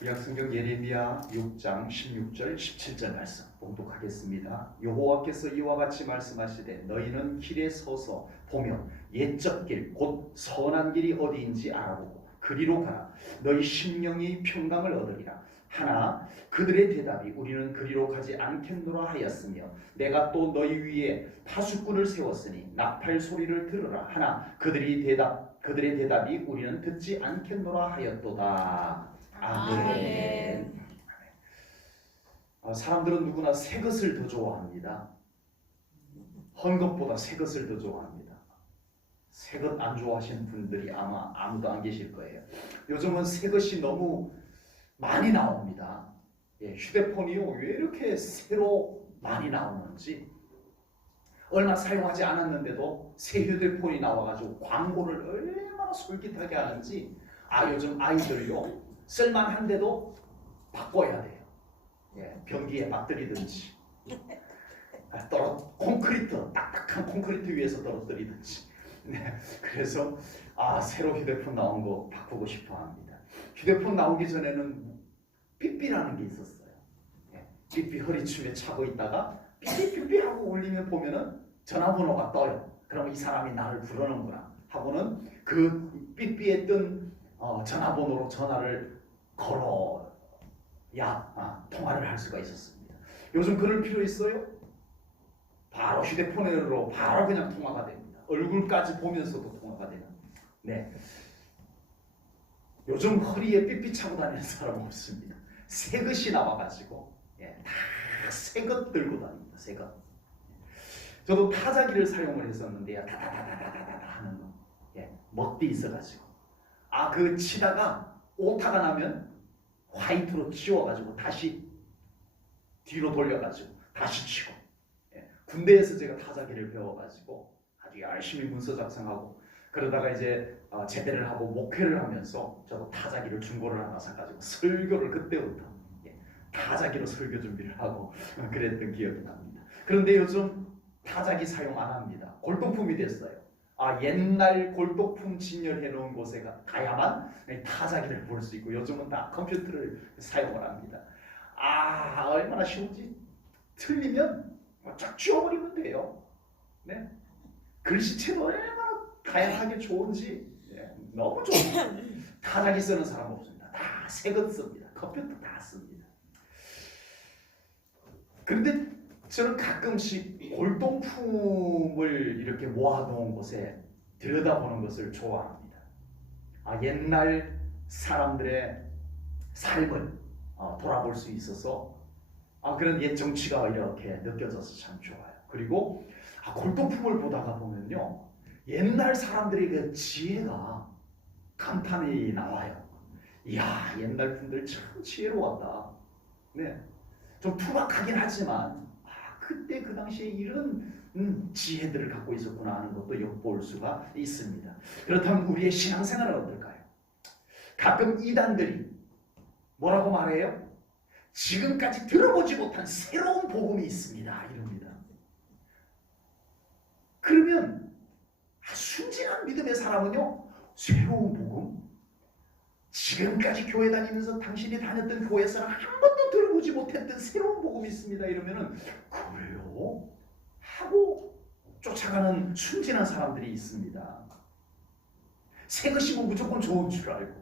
구약성경 예레미야 6장 16절 17절 말씀 봉독하겠습니다. 여호와께서 이와 같이 말씀하시되 너희는 길에 서서 보며 옛적 길 곧 선한 길이 어디인지 알아보고 그리로 가라. 너희 심령이 평강을 얻으리라. 하나 그들의 대답이 우리는 그리로 가지 않겠노라 하였으며 내가 또 너희 위에 파수꾼을 세웠으니 나팔 소리를 들으라. 하나 그들의 대답이 우리는 듣지 않겠노라 하였도다. 아멘. 사람들은 누구나 새 것을 더 좋아합니다. 헌 것보다 새 것을 더 좋아합니다. 새 것 안 좋아하시는 분들이 아마 아무도 안 계실 거예요. 요즘은 새 것이 너무 많이 나옵니다. 휴대폰이요 왜 이렇게 새로 많이 나오는지, 얼마 사용하지 않았는데도 새 휴대폰이 나와가지고 광고를 얼마나 솔깃하게 하는지. 요즘 아이들요 쓸만한데도 바꿔야 돼요. 변기에 빠뜨리든지 콘크리트, 딱딱한 콘크리트 위에서 떨어뜨리든지. 그래서 새로 휴대폰 나온 거 바꾸고 싶어 합니다. 휴대폰 나오기 전에는 삐삐라는 게 있었어요. 삐삐 허리춤에 차고 있다가 삐삐삐삐 하고 울리면 보면은 전화번호가 떠요. 그럼 이 사람이 나를 부르는구나 하고는 그 삐삐에 뜬 전화번호로 전화를 걸어야 통화를 할 수가 있었습니다. 요즘 그럴 필요 있어요? 바로 휴대폰으로 바로 그냥 통화가 됩니다. 얼굴까지 보면서도 통화가 되는. 요즘 허리에 삐삐 차고 다니는 사람 없습니다. 새 것이 나와가지고 다 새 것 들고 다닙니다. 새 것. 저도 타자기를 사용을 했었는데요. 다다다다다다 하는 거. 먹디 있어가지고 그 치다가 오타가 나면 화이트로 치워가지고 다시 뒤로 돌려가지고 다시 치고. 군대에서 제가 타자기를 배워가지고 아주 열심히 문서 작성하고 그러다가 이제 제대를 하고 목회를 하면서 저도 타자기를 중고를 하나 사가지고 설교를 그때부터 타자기로 설교 준비를 하고 그랬던 기억이 납니다. 그런데 요즘 타자기 사용 안 합니다. 골동품이 됐어요. 옛날 골동품 진열해 놓은 곳에 가야만 타자기를 볼 수 있고 요즘은 다 컴퓨터를 사용을 합니다. 얼마나 쉬운지. 틀리면 쫙 지워버리면 돼요. 글씨체도 얼마나 다양하게 좋은지. 너무 좋습니다. 타자기 쓰는 사람 없습니다. 다 새 것 씁니다. 컴퓨터 다 씁니다. 그런데 저는 가끔씩 골동품을 이렇게 모아놓은 곳에 들여다보는 것을 좋아합니다. 옛날 사람들의 삶을 돌아볼 수 있어서 그런 옛 정치가 이렇게 느껴져서 참 좋아요. 그리고 골동품을 보다가 보면요 옛날 사람들의 그 지혜가 감탄이 나와요. 이야, 옛날 분들 참 지혜로웠다. 좀 투박하긴 하지만 그때 그 당시에 이런 지혜들을 갖고 있었구나 하는 것도 엿볼 수가 있습니다. 그렇다면 우리의 신앙생활은 어떨까요? 가끔 이단들이 뭐라고 말해요? 지금까지 들어보지 못한 새로운 복음이 있습니다. 이럽니다. 그러면 순진한 믿음의 사람은요 새로운 복음? 지금까지 교회 다니면서 당신이 다녔던 교회에서는 한 번도 들어보지 못했던 새로운 복음이 있습니다. 이러면은 그래요? 하고 쫓아가는 순진한 사람들이 있습니다. 새 것이면 무조건 좋은 줄 알고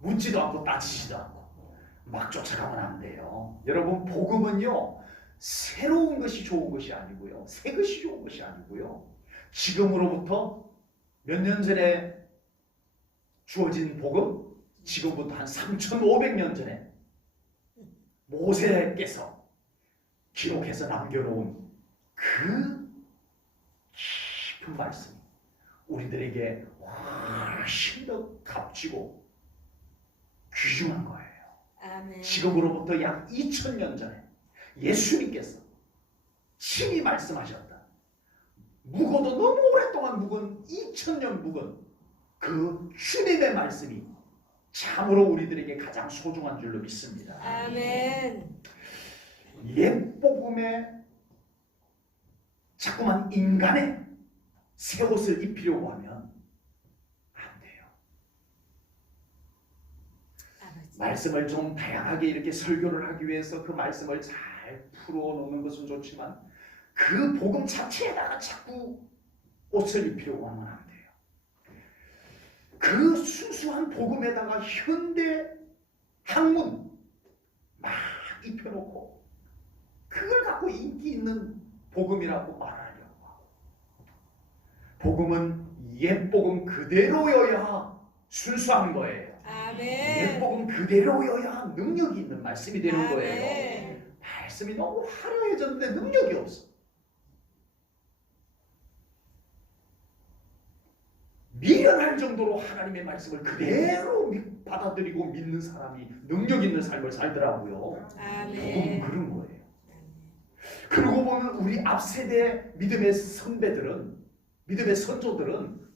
묻지도 않고 따지지도 않고 막 쫓아가면 안 돼요. 여러분, 복음은요 새로운 것이 좋은 것이 아니고요 새 것이 좋은 것이 아니고요 지금으로부터 몇 년 전에 주어진 복음, 지금부터 한 3,500년 전에 모세께서 기록해서 남겨놓은 그 깊은 말씀이 우리들에게 훨씬 더 값지고 귀중한 거예요. 아멘. 지금으로부터 약 2000년 전에 예수님께서 친히 말씀하셨다. 묵어도 너무 오랫동안 묵은 2000년 묵은 그 주님의 말씀이 참으로 우리들에게 가장 소중한 줄로 믿습니다. 아멘. 옛 복음에 자꾸만 인간의 새 옷을 입히려고 하면 안 돼요. 말씀을 좀 다양하게 이렇게 설교를 하기 위해서 그 말씀을 잘 풀어놓는 것은 좋지만 그 복음 자체에다가 자꾸 옷을 입히려고 하면 안 돼요. 그 순수한 복음에다가 현대 학문 막 입혀놓고 그걸 갖고 인기 있는 복음이라고 말하려고 하고, 복음은 옛 복음 그대로여야 순수한 거예요. 옛 아멘. 복음 그대로여야 능력이 있는 말씀이 되는 거예요. 아멘. 말씀이 너무 화려해졌는데 능력이 없어. 미련할 정도로 하나님의 말씀을 그대로 받아들이고 믿는 사람이 능력 있는 삶을 살더라고요. 복음은 아멘. 그런 거예요. 그러고 보면 우리 앞세대 믿음의 선배들은, 믿음의 선조들은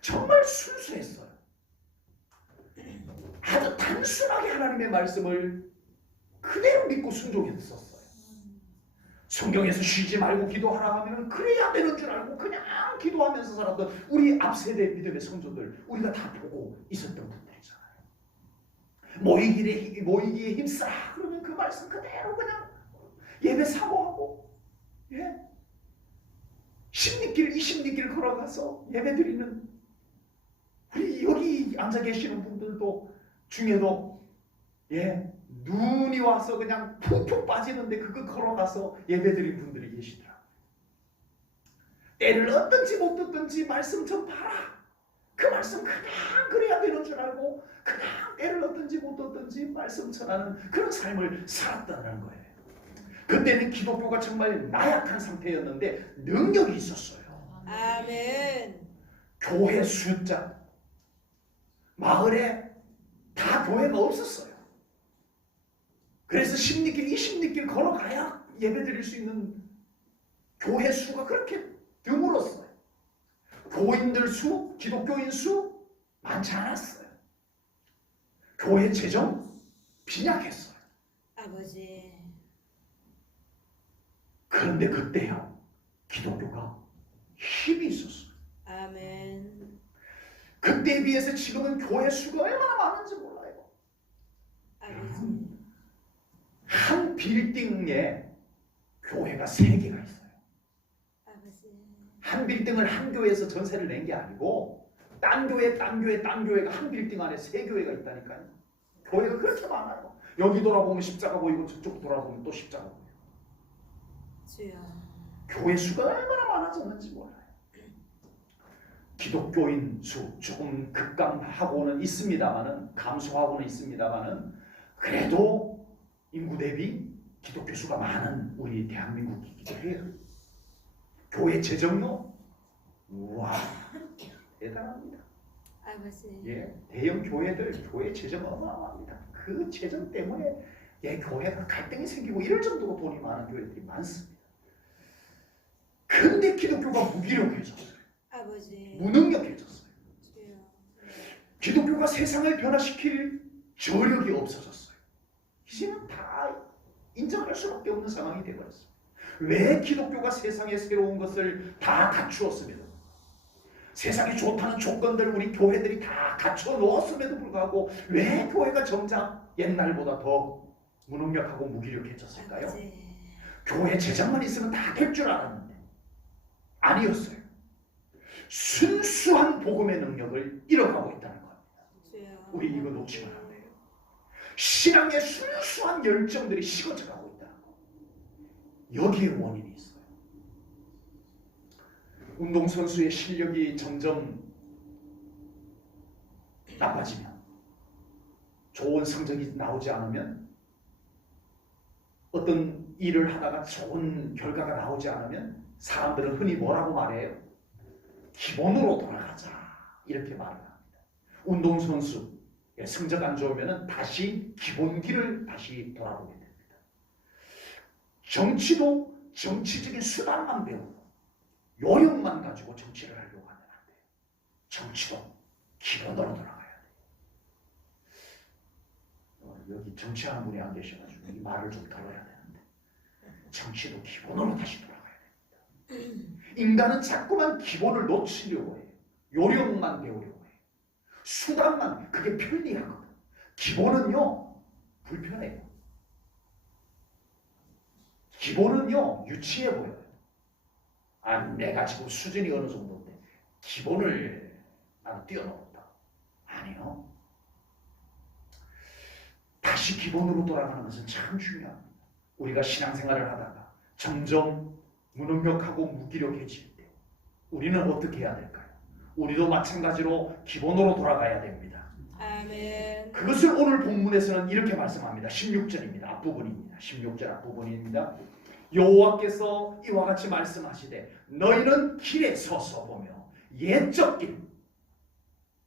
정말 순수했어요. 아주 단순하게 하나님의 말씀을 그대로 믿고 순종했었어요. 성경에서 쉬지 말고 기도하라 하면 그래야 되는 줄 알고 그냥 기도하면서 살았던 우리 앞세대 믿음의 성도들, 우리가 다 보고 있었던 분들이잖아요. 모이기에 힘쓰라 그러면 그 말씀 그대로 그냥 예배 사모하고, 예, 10리길 20리길 걸어가서 예배 드리는 우리 여기 앉아 계시는 분들도 중에도, 예, 눈이 와서 그냥 푹푹 빠지는데 그거 걸어가서 예배드린 분들이 계시더라고요. 때를 얻든지 못 얻든지 말씀 좀 봐라. 그 말씀 그냥 그래야 되는 줄 알고 그냥 때를 얻든지 못 얻든지 말씀 전하는 그런 삶을 살았다는 거예요. 그때는 기독교가 정말 나약한 상태였는데 능력이 있었어요. 아멘. 교회 숫자, 마을에 다 교회가 없었어요. 그래서 10리길, 20리길 걸어가야 예배드릴 수 있는 교회 수가 그렇게 드물었어요. 교인들 수, 기독교인 수 많지 않았어요. 교회 재정 빈약했어요. 아버지. 그런데 그때요, 기독교가 힘이 있었어요. 아멘. 그때에 비해서 지금은 교회 수가 얼마나 많은지 몰라요. 아버지. 한 빌딩에 교회가 3개가 있어요. 아버지. 한 빌딩을 한 교회에서 전세를 낸 게 아니고 딴 교회, 딴 교회, 딴 교회가 한 빌딩 안에 3교회가 있다니까요. 교회가 그렇게 많아요. 여기 돌아보면 십자가 보이고 저쪽 돌아보면 또 십자가 보여요. 주여. 교회 수가 얼마나 많아졌는지 몰라요. 기독교인 수 조금 급감하고는 있습니다만은, 감소하고는 있습니다만은, 그래도 인구 대비 기독교 수가 많은 우리 대한민국이기도 해요. 교회 재정요, 우와, 대단합니다. 아버지. 예, 대형 교회들 교회 재정 어마어마합니다. 그 재정 때문에 교회가 갈등이 생기고 이럴 정도로 돈이 많은 교회들이 많습니다. 그런데 기독교가 무기력해졌어요. 아버지. 무능력해졌어요. 주여. 기독교가 세상을 변화시킬 저력이 없어졌어요. 이제는 다 인정할 수밖에 없는 상황이 되어버렸어요. 왜 기독교가 세상에 새로운 것을 다 갖추었음에도, 세상에 좋다는 조건들 우리 교회들이 다 갖춰 놓았음에도 불구하고 왜 교회가 정작 옛날보다 더 무능력하고 무기력해졌을까요? 아버지. 교회 재정만 있으면 다 될 줄 알았는데 아니었어요. 순수한 복음의 능력을 잃어가고 있다는 겁니다. 주여. 우리 이거 놓치면 안 돼요. 신앙의 순수한 열정들이 식어져가고 있다는 거. 여기에 원인이 있어요. 운동선수의 실력이 점점 나빠지면, 좋은 성적이 나오지 않으면, 어떤 일을 하다가 좋은 결과가 나오지 않으면 사람들은 흔히 뭐라고 말해요? 기본으로 돌아가자, 이렇게 말을 합니다. 운동선수 성적 안 좋으면 다시 기본기를 다시 돌아보게 됩니다. 정치도 정치적인 수단만 배우고 요령만 가지고 정치를 하려고 하면 안 돼요. 정치도 기본으로 돌아가야 돼요. 여기 정치하는 분이 안 계셔가지고 이 말을 좀 들어야 되는데, 정치도 기본으로 다시 돌아가야 됩니다. 인간은 자꾸만 기본을 놓치려고 해요. 요령만 배우려고 해요. 수단만, 그게 편리하거든. 기본은요 불편해요. 기본은요 유치해 보여요. 내가 지금 수준이 어느 정도인데 기본을 나는 뛰어넘었다. 아니요. 다시 기본으로 돌아가는 것은 참 중요합니다. 우리가 신앙생활을 하다가 점점 무능력하고 무기력해질 때 우리는 어떻게 해야 될까요? 우리도 마찬가지로 기본으로 돌아가야 됩니다. 아멘. 그것을 오늘 본문에서는 이렇게 말씀합니다. 16절입니다. 앞부분입니다. 16절 앞부분입니다. 여호와께서 이와 같이 말씀하시되 너희는 길에 서서 보며 옛적 길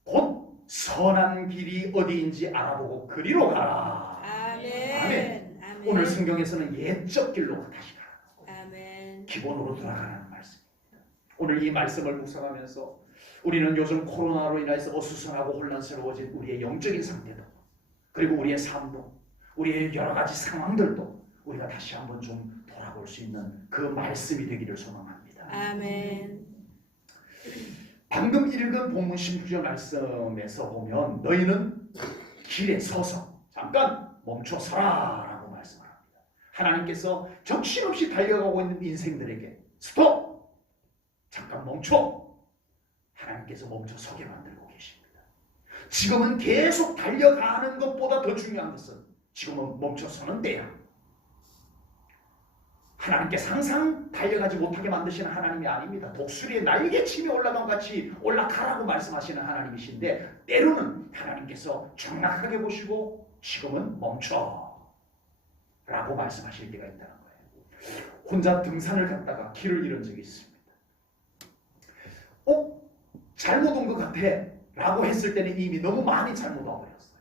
곧 선한 길이 어디인지 알아보고 그리로 가라. 아멘. 아멘. 아멘. 오늘 성경에서는 옛적 길로 다시 가라. 아멘. 기본으로 돌아가라는 말씀입니다. 오늘 이 말씀을 묵상하면서 우리는 요즘 코로나로 인해서 어수선하고 혼란스러워진 우리의 영적인 상태도 그리고 우리의 삶도 우리의 여러 가지 상황들도 우리가 다시 한번 좀 돌아볼 수 있는 그 말씀이 되기를 소망합니다. 아멘. 방금 읽은 본문 16절 말씀에서 보면 너희는 길에 서서 잠깐 멈춰서라 라고 말씀을 합니다. 하나님께서 정신없이 달려가고 있는 인생들에게 스톱! 잠깐 멈춰! 하나님께서 멈춰서게 만들고 계십니다. 지금은 계속 달려가는 것보다 더 중요한 것은 지금은 멈춰서는 때야. 하나님께서 항상 달려가지 못하게 만드시는 하나님이 아닙니다. 독수리의 날개침이 올라간 같이 올라가라고 말씀하시는 하나님이신데 때로는 하나님께서 정확하게 보시고 지금은 멈춰 라고 말씀하실 때가 있다는 거예요. 혼자 등산을 갔다가 길을 잃은 적이 있습니다. 잘못 온 것 같아 라고 했을 때는 이미 너무 많이 잘못 와버렸어요.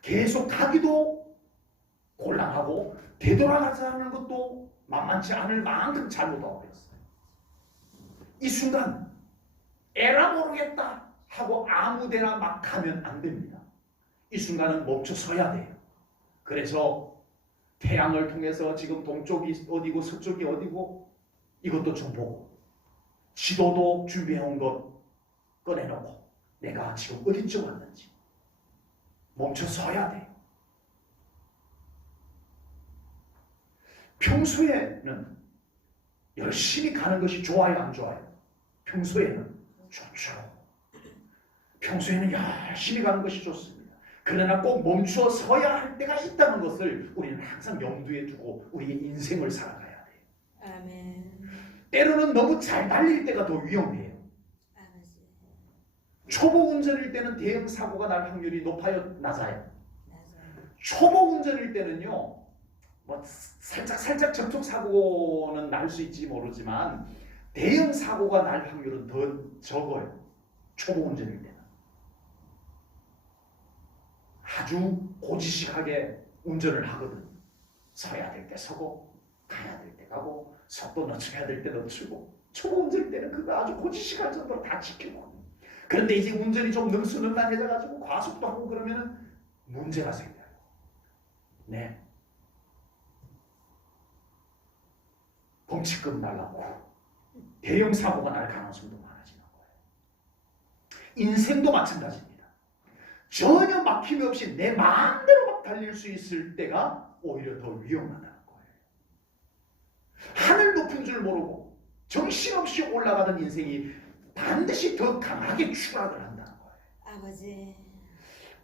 계속 가기도 곤란하고 되돌아가자는 것도 만만치 않을 만큼 잘못 와버렸어요. 이 순간 에라 모르겠다 하고 아무데나 막 가면 안 됩니다. 이 순간은 멈춰 서야 돼요. 그래서 태양을 통해서 지금 동쪽이 어디고 서쪽이 어디고 이것도 좀 보고 지도도 준비해온 것 꺼내놓고 내가 지금 어디쯤 왔는지 멈춰 서야 돼요. 평소에는 열심히 가는 것이 좋아요, 안 좋아요? 평소에는 좋죠. 평소에는 열심히 가는 것이 좋습니다. 그러나 꼭 멈추어 서야 할 때가 있다는 것을 우리는 항상 염두에 두고 우리의 인생을 살아가야 돼요. 아멘. 때로는 너무 잘 달릴 때가 더 위험해요. 아버지. 초보 운전일 때는 대형 사고가 날 확률이 높아요, 낮아요? 맞아요. 초보 운전일 때는요. 뭐 살짝 접촉 사고는 날 수 있지 모르지만 대형 사고가 날 확률은 더 적어요. 초보 운전일 때는. 아주 고지식하게 운전을 하거든. 서야 될 때 서고 가야 될 때 가고 속도 늦춰야 될 때 늦추고 초보 운전일 때는 그거 아주 고지식할 정도로 다 지키고. 그런데 이제 운전이 좀 능수능란해져가지고 과속도 하고 그러면은 문제가 생겨요. 네. 범칙금 날라고 대형 사고가 날 가능성도 많아지는 거예요. 인생도 마찬가지입니다. 전혀 막힘이 없이 내 마음대로 막 달릴 수 있을 때가 오히려 더 위험하다는 거예요. 하늘 높은 줄 모르고 정신없이 올라가던 인생이 반드시 더 강하게 추락을 한다는 거예요. 아버지.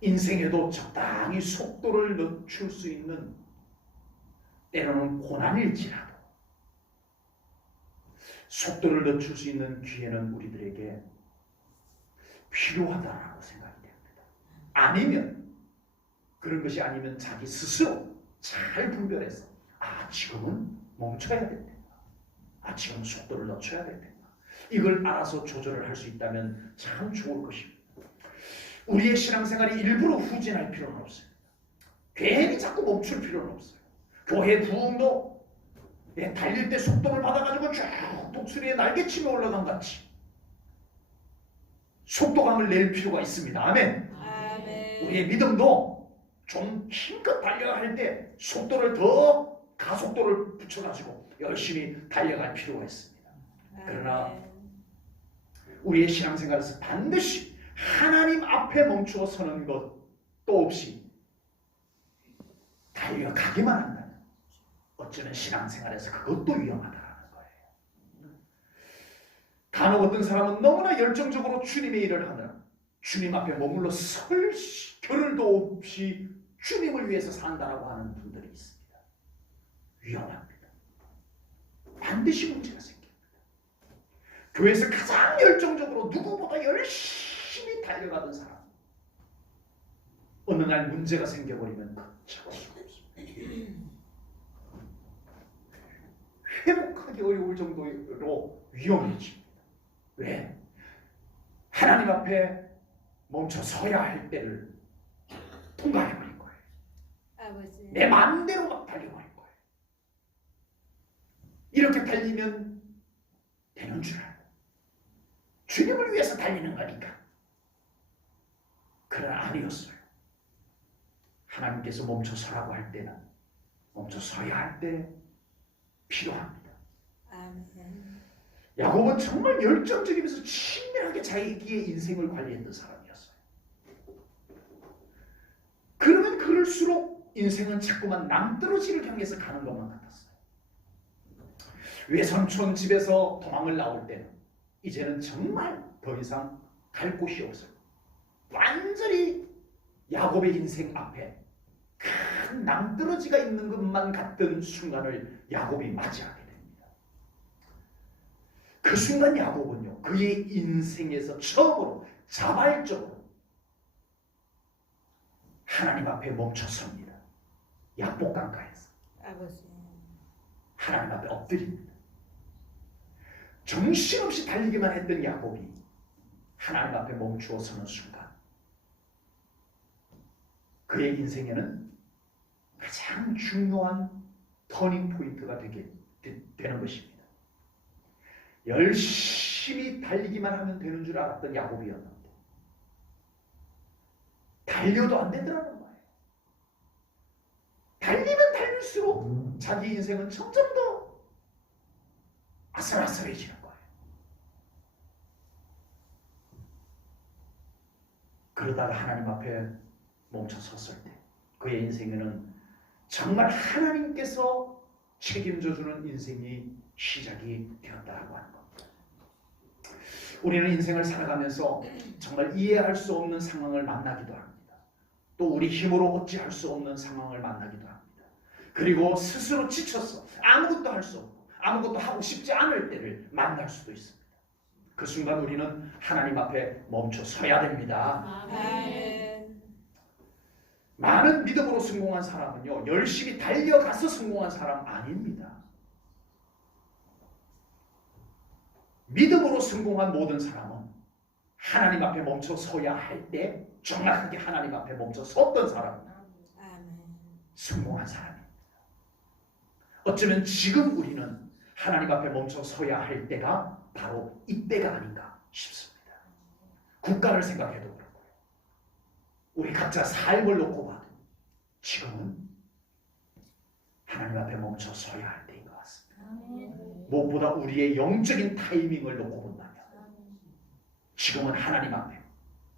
인생에도 적당히 속도를 늦출 수 있는 때로는 고난일지라도 속도를 늦출 수 있는 기회는 우리들에게 필요하다라고 생각이 됩니다. 아니면 그런 것이 아니면 자기 스스로 잘 분별해서 지금은 멈춰야 된다. 지금 속도를 낮춰야 된다. 이걸 알아서 조절을 할 수 있다면 참 좋을 것입니다. 우리의 신앙생활이 일부러 후진할 필요는 없습니다. 괜히 자꾸 멈출 필요는 없어요. 교회 부흥도 달릴 때 속도를 받아가지고 쭉 독수리의 날개침에 올라간 같이 속도감을 낼 필요가 있습니다. 아멘. 아멘. 우리의 믿음도 좀 힘껏 달려야 할 때 속도를 더 가속도를 붙여가지고 열심히 달려갈 필요가 있습니다. 그러나 우리의 신앙생활에서 반드시 하나님 앞에 멈추어 서는 것도 없이 달려가기만 한다면 어쩌면 신앙생활에서 그것도 위험하다라는 거예요. 간혹 어떤 사람은 너무나 열정적으로 주님의 일을 하느라 주님 앞에 머물러 설 겨를도 없이 주님을 위해서 산다라고 하는 분들이 있습니다. 위험합니다. 반드시 문제가 생깁니다. 교회에서 가장 열정적으로 누구보다 열심히 달려가던 사람, 어느 날 문제가 생겨버리면 참을 수가 없습니다. 회복하기 어려울 정도로 위험해집니다. 왜? 하나님 앞에 멈춰 서야 할 때를 통과해버린 거예요. 아버지. 내 마음대로 막 달려버린 거예요. 이렇게 달리면 되는 줄 알고 주님을 위해서 달리는 거니까. 그러나 아니었어요. 하나님께서 멈춰 서라고 할 때는 멈춰 서야 할 때 필요합니다. 아멘. 야곱은 정말 열정적이면서 친밀하게 자기의 인생을 관리했던 사람이었어요. 그러면 그럴수록 인생은 자꾸만 남떨어지를 향해서 가는 것만 같았어요. 외삼촌 집에서 도망을 나올 때는 이제는 정말 더 이상 갈 곳이 없어요. 완전히 야곱의 인생 앞에 큰 낭떠러지가 있는 것만 같던 순간을 야곱이 맞이하게 됩니다. 그 순간 야곱은요, 그의 인생에서 처음으로 자발적으로 하나님 앞에 멈춰섭니다. 약복강가에서 아버지. 하나님 앞에 엎드립니다. 정신없이 달리기만 했던 야곱이 하나님 앞에 멈추어 서는 순간 그의 인생에는 가장 중요한 터닝 포인트가 되는 것입니다. 열심히 달리기만 하면 되는 줄 알았던 야곱이었는데 달려도 안 되더라는 거예요. 달리면 달릴수록 자기 인생은 점점 더 아슬아슬해지는 거예요. 그러다가 하나님 앞에 멈춰 섰을 때 그의 인생에는 정말 하나님께서 책임져주는 인생이 시작이 되었다고 하는 겁니다. 우리는 인생을 살아가면서 정말 이해할 수 없는 상황을 만나기도 합니다. 또 우리 힘으로 어찌할 수 없는 상황을 만나기도 합니다. 그리고 스스로 지쳐서 아무것도 할 수 없고 아무것도 하고 싶지 않을 때를 만날 수도 있습니다. 그 순간 우리는 하나님 앞에 멈춰 서야 됩니다. 아멘. 많은 믿음으로 성공한 사람은요, 열심히 달려가서 성공한 사람 아닙니다. 믿음으로 성공한 모든 사람은 하나님 앞에 멈춰 서야 할 때 정확하게 하나님 앞에 멈춰 섰던 사람은 아멘. 성공한 사람입니다. 어쩌면 지금 우리는 하나님 앞에 멈춰 서야 할 때가 바로 이때가 아닌가 싶습니다. 국가를 생각해도 그렇고요. 우리 각자 삶을 놓고 봐도 지금은 하나님 앞에 멈춰 서야 할 때인 것 같습니다. 무엇보다 우리의 영적인 타이밍을 놓고 본다면 지금은 하나님 앞에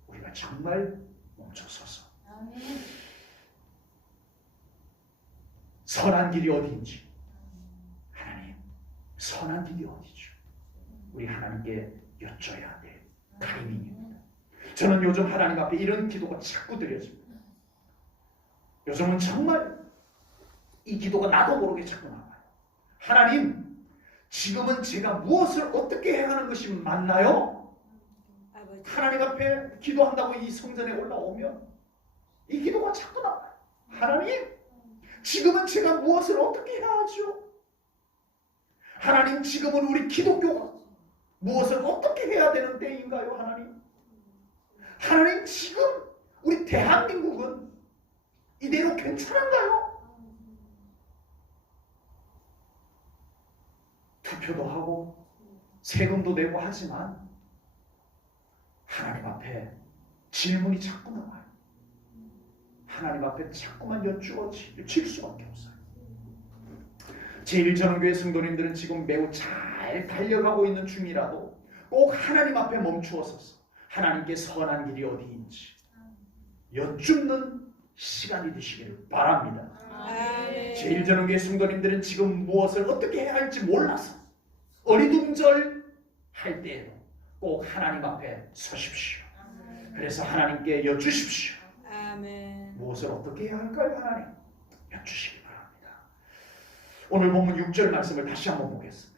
우리가 정말 멈춰 서서 선한 길이 어디인지, 하나님 선한 길이 어디죠? 우리 하나님께 여쭤야 될 타이밍입니다. 저는 요즘 하나님 앞에 이런 기도가 자꾸 드려집니다. 요즘은 정말 이 기도가 나도 모르게 자꾸 나와요. 하나님, 지금은 제가 무엇을 어떻게 해야 하는 것이 맞나요? 아버지. 하나님 앞에 기도한다고 이 성전에 올라오면 이 기도가 자꾸 나와요. 하나님, 지금은 제가 무엇을 어떻게 해야 하죠? 하나님, 지금은 우리 기독교가 무엇을 어떻게 해야 되는 때인가요? 하나님, 하나님, 지금 우리 대한민국은 이대로 괜찮은가요? 투표도 하고 세금도 내고 하지만 하나님 앞에 질문이 자꾸 나와요. 하나님 앞에 자꾸만 여쭈어질 수밖에 없어요. 제1전원교회 성도님들은 지금 매우 잘 달려가고 있는 중이라도 꼭 하나님 앞에 멈추어 서서 하나님께 선한 길이 어디인지 여쭙는 시간이 되시기를 바랍니다. 아멘. 제일전원교회 성도님들은 지금 무엇을 어떻게 해야 할지 몰라서 어리둥절 할 때에도 꼭 하나님 앞에 서십시오. 그래서 하나님께 여쭈십시오. 아멘. 무엇을 어떻게 해야 할까요? 하나님 여쭈시기 바랍니다. 오늘 본문 6절 말씀을 다시 한번 보겠습니다.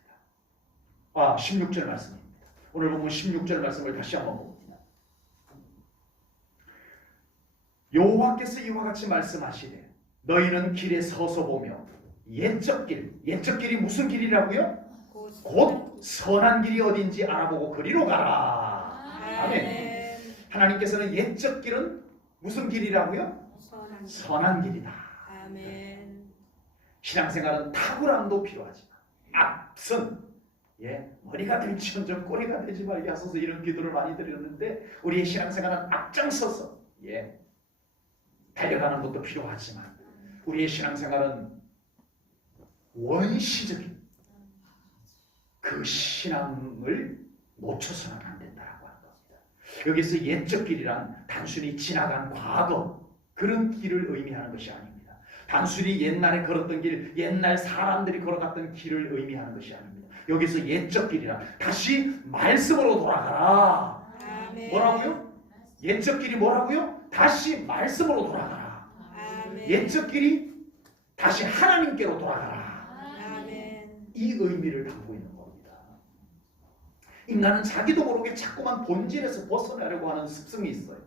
16절 말씀입니다. 오늘 본문 16절 말씀을 다시 한번 봅니다. 여호와께서 이와 같이 말씀하시되 너희는 길에 서서 보며 옛적 길이 무슨 길이라고요? 곧 선한 길이 어딘지 알아보고 그리로 가라. 아멘. 하나님께서는 옛적 길은 무슨 길이라고요? 선한 길이다. 아멘. 신앙생활은 탁월함도 필요하지만 앞선 머리가 될지언정 꼬리가 되지 말게 하소서 이런 기도를 많이 드렸는데 우리의 신앙생활은 앞장서서 달려가는 것도 필요하지만 우리의 신앙생활은 원시적인 그 신앙을 놓쳐서는 안 된다라고 하는 겁니다. 여기서 옛적 길이란 단순히 지나간 과거 그런 길을 의미하는 것이 아닙니다. 단순히 옛날에 걸었던 길, 옛날 사람들이 걸어갔던 길을 의미하는 것이 아닙니다. 여기서 옛적 길이란 다시 말씀으로 돌아가라. 아멘. 뭐라고요? 옛적 길이 뭐라고요? 다시 말씀으로 돌아가라. 아멘. 옛적 길이 다시 하나님께로 돌아가라. 아멘. 이 의미를 담고 있는 겁니다. 인간은 자기도 모르게 자꾸만 본질에서 벗어나려고 하는 습성이 있어요.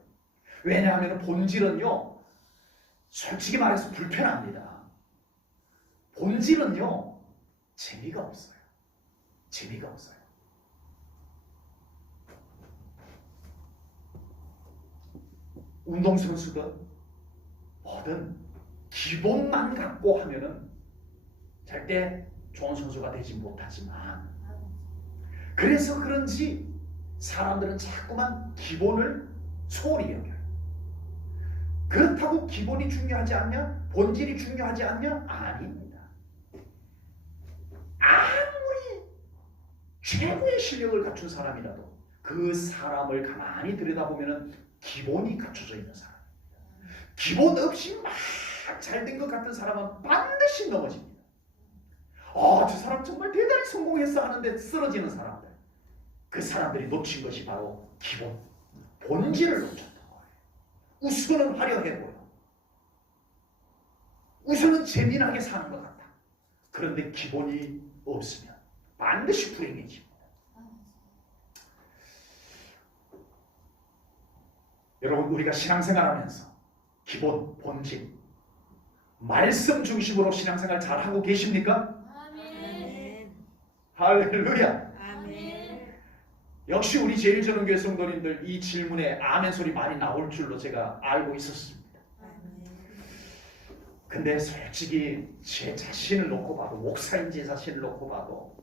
왜냐하면 본질은요, 솔직히 말해서 불편합니다. 본질은요, 재미가 없어요. 재미가 없어요. 운동선수든 뭐든 기본만 갖고 하면은 절대 좋은 선수가 되지 못하지만 그래서 그런지 사람들은 자꾸만 기본을 소홀히 여겨요. 그렇다고 기본이 중요하지 않냐? 본질이 중요하지 않냐? 아닙니다. 아무리 최고의 실력을 갖춘 사람이라도 그 사람을 가만히 들여다보면 기본이 갖춰져 있는 사람입니다. 기본 없이 막 잘된 것 같은 사람은 반드시 넘어집니다. 저 사람 정말 대단히 성공했어 하는데 쓰러지는 사람들, 그 사람들이 놓친 것이 바로 기본, 본질을 놓쳤던 거예요. 우선은 화려해 보여, 우선은 재미나게 사는 것 같다. 그런데 기본이 없으면 반드시 불행해집니다. 여러분, 우리가 신앙생활하면서 기본, 본질, 말씀 중심으로 신앙생활 잘하고 계십니까? 아멘. 할렐루야. 아멘. 역시 우리 제일전원교회 성도님들 이 질문에 아멘 소리 많이 나올 줄로 제가 알고 있었습니다. 아멘. 근데 솔직히 제 자신을 놓고 봐도, 목사인 제 자신을 놓고 봐도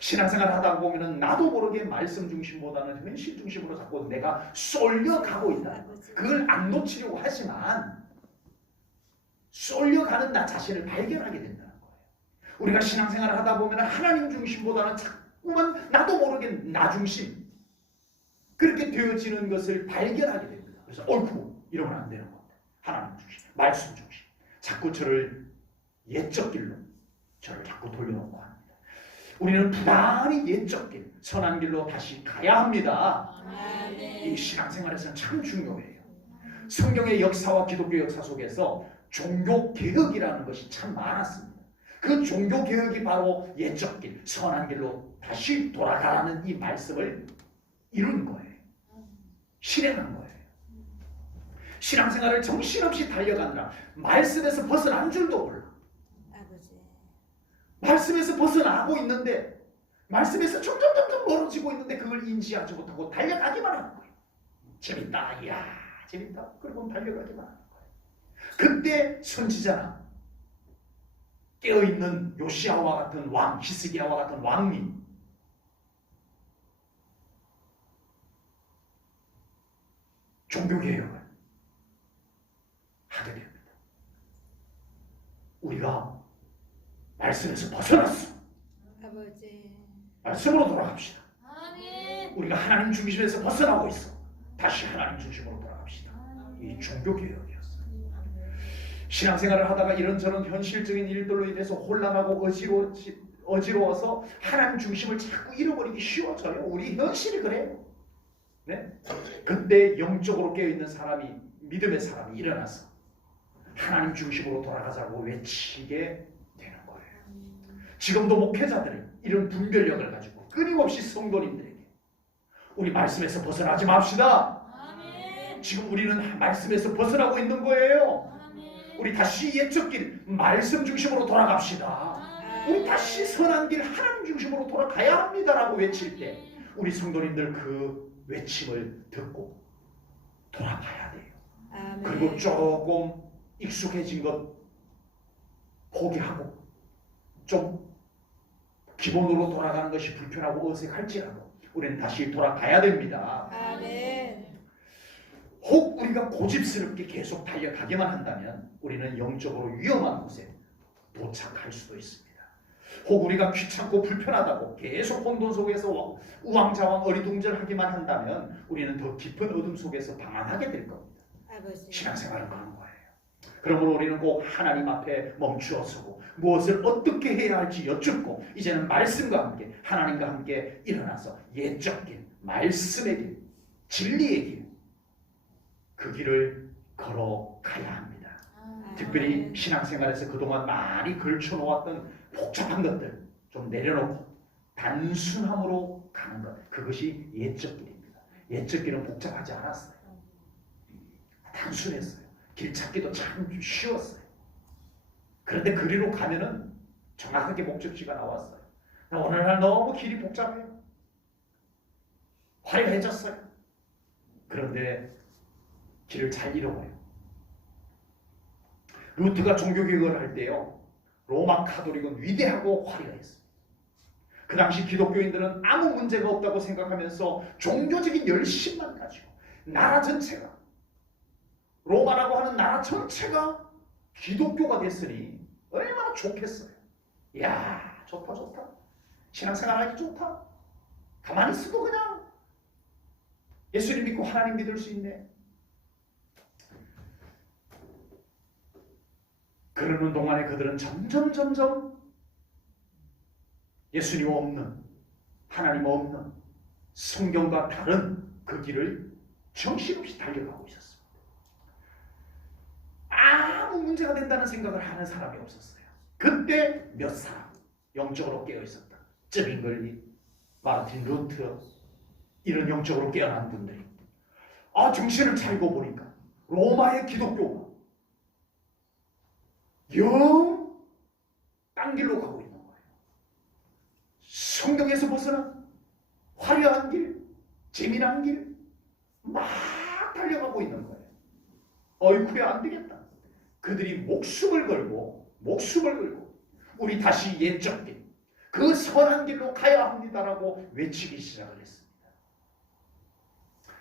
신앙생활을 하다 보면은 나도 모르게 말씀 중심보다는 현실 중심으로 자꾸 내가 쏠려가고 있다. 그걸 안 놓치려고 하지만 쏠려가는 나 자신을 발견하게 된다는 거예요. 우리가 신앙생활을 하다 보면 하나님 중심보다는 자꾸만 나도 모르게 나 중심, 그렇게 되어지는 것을 발견하게 됩니다. 그래서 어이구, 이러면 안 되는 겁니다. 하나님 중심, 말씀 중심. 자꾸 저를 옛적 길로 저를 자꾸 돌려놓고 합니다. 우리는 부단히 옛적 길, 선한 길로 다시 가야 합니다. 아멘. 이 신앙생활에서는 참 중요해요. 성경의 역사와 기독교 역사 속에서 종교개혁이라는 것이 참 많았습니다. 그 종교개혁이 바로 옛적 길, 선한 길로 다시 돌아가라는 이 말씀을 이룬 거예요. 실행한 거예요. 신앙생활을 정신없이 달려가느라 말씀에서 벗어난 줄도 몰라. 아버지. 말씀에서 벗어나고 있는데, 말씀에서 점점 멀어지고 있는데 그걸 인지하지 못하고 달려가기만 하는 거예요. 재밌다, 이야 재밌다. 그리고 달려가기만 하는 거예요. 그때 선지자나 깨어있는 요시아와 같은 왕, 히스기야와 같은 왕이 종교개혁을 하게 됩니다. 우리가 말씀에서 벗어났어. 아버지. 말씀으로 돌아갑시다. 아멘. 우리가 하나님 중심에서 벗어나고 있어. 다시 하나님 중심으로 돌아갑시다. 이 종교개혁이었어요. 신앙생활을 하다가 이런저런 현실적인 일들로 인해서 혼란하고 어지러워서 하나님 중심을 자꾸 잃어버리기 쉬워져요. 우리 현실이 그래요. 네? 그때 영적으로 깨어있는 사람이, 믿음의 사람이 일어나서 하나님 중심으로 돌아가자고 외치게 되는 거예요. 지금도 목회자들이 이런 분별력을 가지고 끊임없이 성도님들에게 우리 말씀에서 벗어나지 맙시다. 지금 우리는 말씀에서 벗어나고 있는 거예요. 우리 다시 옛적 길 말씀 중심으로 돌아갑시다. 우리 다시 선한 길 하나님 중심으로 돌아가야 합니다라고 외칠 때 우리 성도님들 그 외침을 듣고 돌아가야 돼요. 아멘. 그리고 조금 익숙해진 것 포기하고 좀 기본으로 돌아가는 것이 불편하고 어색할지라도 우리는 다시 돌아가야 됩니다. 아멘. 혹 우리가 고집스럽게 계속 달려가기만 한다면 우리는 영적으로 위험한 곳에 도착할 수도 있습니다. 혹 우리가 귀찮고 불편하다고 계속 혼돈 속에서 우왕좌왕 어리둥절하기만 한다면 우리는 더 깊은 어둠 속에서 방황하게 될 겁니다. 아버지. 신앙생활은 그런 거예요. 그러므로 우리는 꼭 하나님 앞에 멈추어 서고 무엇을 어떻게 해야 할지 여쭙고 이제는 말씀과 함께 하나님과 함께 일어나서 옛적 길, 말씀의 길, 진리의 길, 그 길을 걸어가야 합니다. 특별히 신앙생활에서 그동안 많이 걸쳐놓았던 복잡한 것들 좀 내려놓고 단순함으로 가는 것, 그것이 옛적 길입니다. 옛적 길은 복잡하지 않았어요. 단순했어요. 길 찾기도 참 쉬웠어요. 그런데 그리로 가면은 정확하게 목적지가 나왔어요. 오늘날 너무 길이 복잡해요. 화려해졌어요. 그런데 길을 잘 잃어버려요. 루트가 종교개혁을 할 때요, 로마 카톨릭은 위대하고 화려했어요. 그 당시 기독교인들은 아무 문제가 없다고 생각하면서 종교적인 열심만 가지고 나라 전체가, 로마라고 하는 나라 전체가 기독교가 됐으니 얼마나 좋겠어요. 이야, 좋다 좋다. 신앙생활 하기 좋다. 가만히 있어도 그냥 예수님 믿고 하나님 믿을 수 있네. 그러는 동안에 그들은 점점 예수님 없는, 하나님 없는, 성경과 다른 그 길을 정신없이 달려가고 있었습니다. 아무 문제가 된다는 생각을 하는 사람이 없었어요. 그때 몇 사람 영적으로 깨어있었다. 쩌빙글리, 마르틴 루트, 이런 영적으로 깨어난 분들이 정신을 차리고 보니까 로마의 기독교가 영 딴 길로 가고 있는 거예요. 성경에서 벗어난 화려한 길, 재미난 길 막 달려가고 있는 거예요. 어이쿠야, 안 되겠다. 그들이 목숨을 걸고 우리 다시 옛적 길, 그 선한 길로 가야 합니다라고 외치기 시작을 했습니다.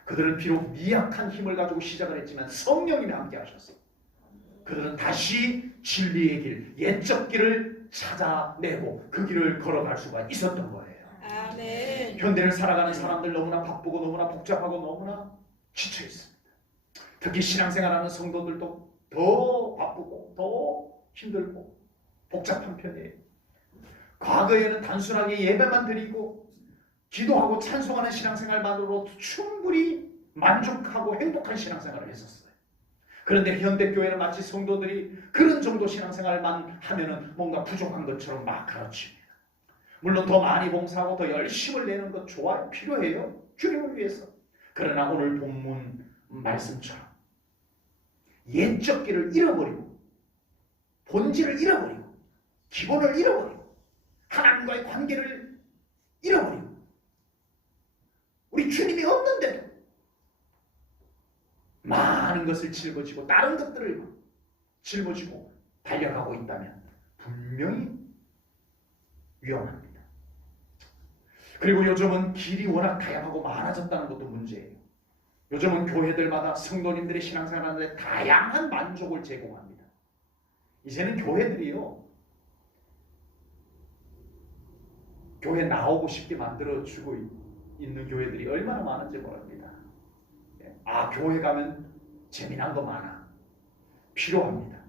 그들은 비록 미약한 힘을 가지고 시작을 했지만 성령님이 함께 하셨어요. 그들은 다시 진리의 길, 옛적 길을 찾아내고 그 길을 걸어갈 수가 있었던 거예요. 아멘. 현대를 살아가는 사람들 너무나 바쁘고 너무나 복잡하고 너무나 지쳐 있습니다. 특히 신앙생활하는 성도들도 더 바쁘고 더 힘들고 복잡한 편이에요. 과거에는 단순하게 예배만 드리고 기도하고 찬송하는 신앙생활만으로 충분히 만족하고 행복한 신앙생활을 했었어요. 그런데 현대교회는 마치 성도들이 그런 정도 신앙생활만 하면은 뭔가 부족한 것처럼 막 가르칩니다. 물론 더 많이 봉사하고 더 열심을 내는 것 좋아요. 필요해요. 주님을 위해서. 그러나 오늘 본문 말씀처럼 옛적 길을 잃어버리고 본질을 잃어버리고 기본을 잃어버리고 하나님과의 관계를 잃어버리고 우리 주님이 없는데도 많은 것을 짊어지고 다른 것들을 짊어지고 달려가고 있다면 분명히 위험합니다. 그리고 요즘은 길이 워낙 다양하고 많아졌다는 것도 문제예요. 요즘은 교회들마다 성도님들의 신앙생활하는데 다양한 만족을 제공합니다. 이제는 교회들이요, 교회 나오고 싶게 만들어주고 있는 교회들이 얼마나 많은지 모릅니다. 교회 가면 재미난 거 많아. 필요합니다.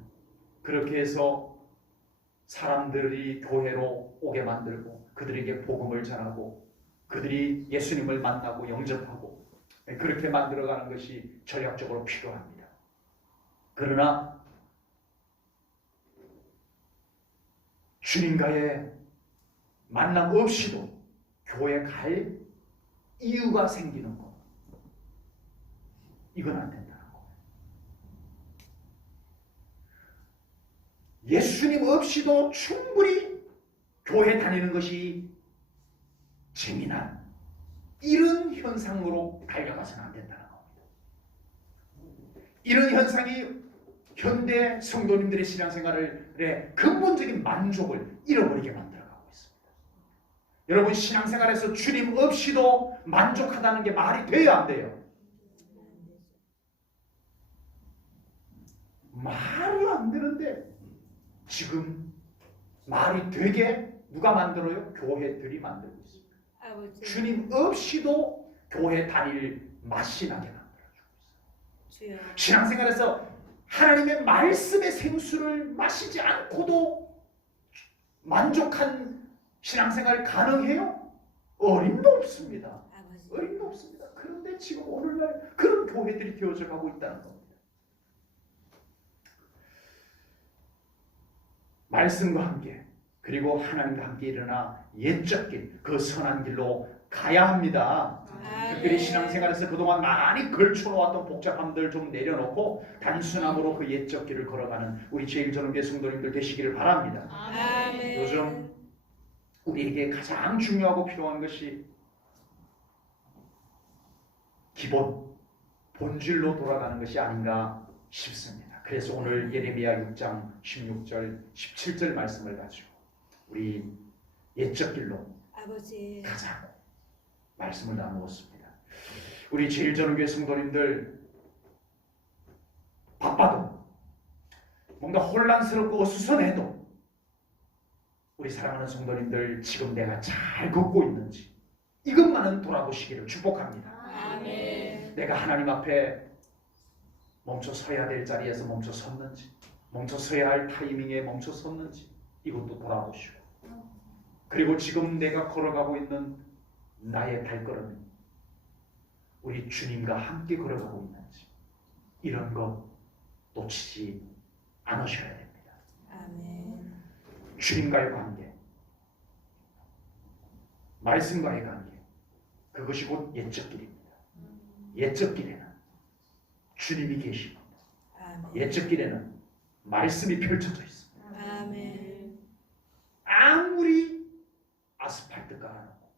그렇게 해서 사람들이 교회로 오게 만들고 그들에게 복음을 전하고 그들이 예수님을 만나고 영접하고 그렇게 만들어가는 것이 전략적으로 필요합니다. 그러나 주님과의 만남 없이도 교회 갈 이유가 생기는 것, 이건 안 된다는 거예요. 예수님 없이도 충분히 교회 다니는 것이 재미난 이런 현상으로 달려가서는 안 된다는 겁니다. 이런 현상이 현대 성도님들의 신앙생활의 근본적인 만족을 잃어버리게 만들어가고 있습니다. 여러분, 신앙생활에서 주님 없이도 만족하다는 게 말이 돼야 안 돼요? 말이 안 되는데 지금 말이 되게 누가 만들어요? 교회들이 만들고 있습니다. 아버지. 주님 없이도 교회 다닐 맛이 나게 만들어주고 있어요. 주여. 신앙생활에서 하나님의 말씀의 생수를 마시지 않고도 만족한 신앙생활 가능해요? 어림도 없습니다. 아버지. 어림도 없습니다. 그런데 지금 오늘날 그런 교회들이 되어져 가고 있다는 겁니다. 말씀과 함께 그리고 하나님과 함께 일어나 옛적 길, 그 선한 길로 가야 합니다. 특별히 신앙생활에서 그동안 많이 걸쳐놓았던 복잡함들 좀 내려놓고 단순함으로 그 옛적 길을 걸어가는 우리 제일전원교회 성도님들 되시기를 바랍니다. 아멘. 요즘 우리에게 가장 중요하고 필요한 것이 기본, 본질로 돌아가는 것이 아닌가 싶습니다. 그래서 오늘 예레미야 6장 16절, 17절 말씀을 가지고 우리 옛적 길로 아버지. 가자고 말씀을 나누었습니다. 우리 제일전원교회 성도님들 바빠도 뭔가 혼란스럽고 어수선해도 우리 사랑하는 성도님들 지금 내가 잘 걷고 있는지 이것만은 돌아보시기를 축복합니다. 아멘. 내가 하나님 앞에 멈춰 서야 될 자리에서 멈춰 섰는지, 멈춰 서야 할 타이밍에 멈춰 섰는지 이것도 돌아보시고, 그리고 지금 내가 걸어가고 있는 나의 발걸음이 우리 주님과 함께 걸어가고 있는지 이런 것 놓치지 않으셔야 됩니다. 아멘. 주님과의 관계, 말씀과의 관계, 그것이 곧 옛적 길입니다. 옛적 길에는 주님이 계시고 아멘. 옛적 길에는 말씀이 펼쳐져 있습니다. 아멘. 아무리 아스팔트 깔아놓고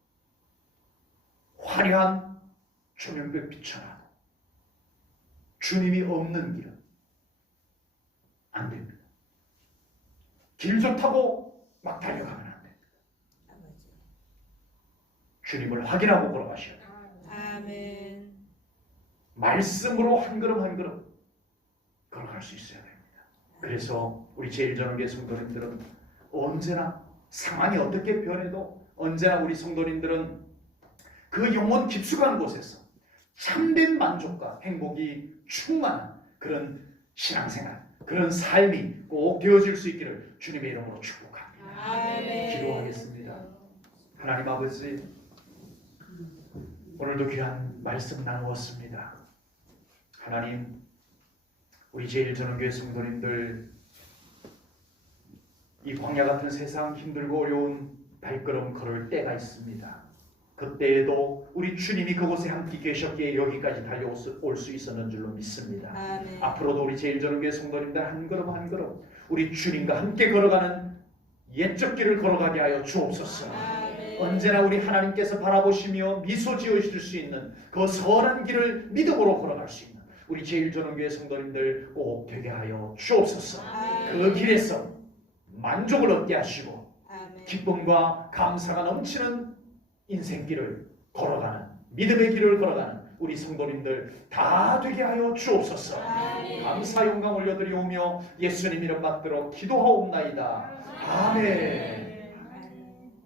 화려한 조명벽 비춰놔도 주님이 없는 길은 안 됩니다. 길 좋다고 막 달려가면 안 됩니다. 아버지. 주님을 확인하고 걸어가셔야 됩니다. 아멘. 말씀으로 한 걸음 한 걸음 걸어갈 수 있어야 됩니다. 그래서 우리 제일전원교회 성도님들은 언제나 상황이 어떻게 변해도 언제나 우리 성도님들은 그 영혼 깊숙한 곳에서 참된 만족과 행복이 충만한 그런 신앙생활, 그런 삶이 꼭 되어질 수 있기를 주님의 이름으로 축복합니다. 아멘. 기도하겠습니다. 하나님 아버지, 오늘도 귀한 말씀 나누었습니다. 하나님, 우리 제일전원교회 성도님들 이 광야 같은 세상 힘들고 어려운 발걸음 걸을 때가 있습니다. 그때에도 우리 주님이 그곳에 함께 계셨기에 여기까지 달려올 수 있었는 줄로 믿습니다. 아멘. 앞으로도 우리 제일전원교회 성도님들 한 걸음 한 걸음 우리 주님과 함께 걸어가는 옛적 길을 걸어가게 하여 주옵소서. 아멘. 언제나 우리 하나님께서 바라보시며 미소 지어주실 수 있는 그 선한 길을 믿음으로 걸어갈 수 있는 우리 제일전원교회 성도님들 꼭 되게 하여 주옵소서. 그 길에서 만족을 얻게 하시고 아멘. 기쁨과 감사가 넘치는 인생길을 걸어가는 믿음의 길을 걸어가는 우리 성도님들 다 되게 하여 주옵소서. 아멘. 감사 영광 올려드리오며 예수님 이름 받들어 기도하옵나이다. 아멘.